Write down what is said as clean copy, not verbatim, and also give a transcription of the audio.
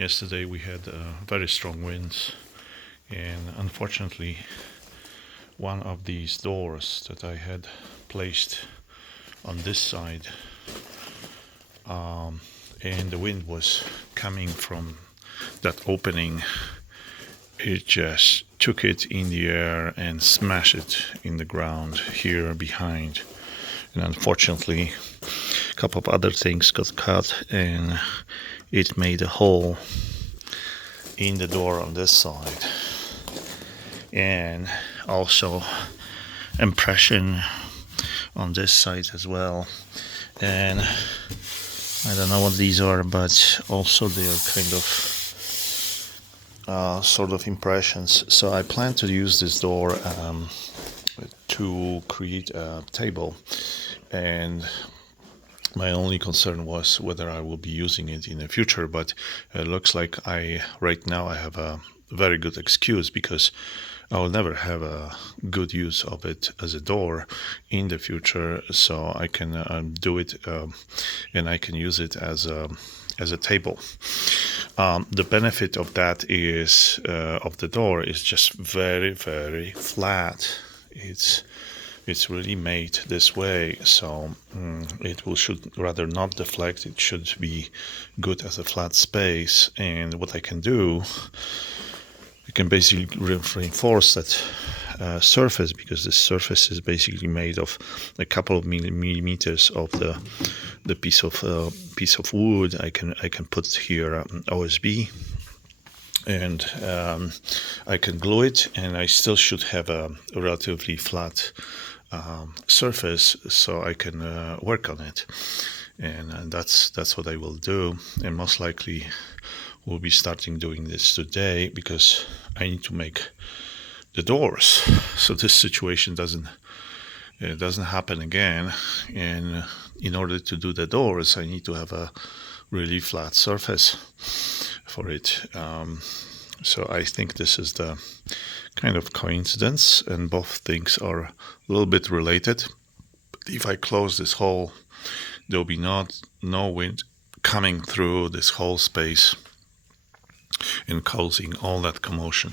Yesterday we had very strong winds, and unfortunately, one of these doors that I had placed on this side, and the wind was coming from that opening, it just took it in the air and smashed it in the ground here behind. And unfortunately, a couple of other things got cut, and it made a hole in the door on this side, and also impression on this side as well. And I don't know what these are, but also they are kind of sort of impressions. So I plan to use this door to create a table, and my only concern was whether I will be using it in the future, but it looks like right now I have a very good excuse, because I will never have a good use of it as a door in the future. So I can do it, and I can use it as a table. The benefit of that is of the door is just very, very flat. It's really made this way, so it should rather not deflect. It should be good as a flat space. And what I can do, I can basically reinforce that surface, because this surface is basically made of a couple of millimeters of the piece of wood. I can put here OSB, and I can glue it, and I still should have a relatively flat surface, so I can work on it. And that's what I will do, and most likely we'll be starting doing this today, because I need to make the doors so this situation doesn't happen again. And in order to do the doors, I need to have a really flat surface for it. So I think this is the kind of coincidence, and both things are a little bit related. If I close this hole, there'll be no wind coming through this whole space and causing all that commotion.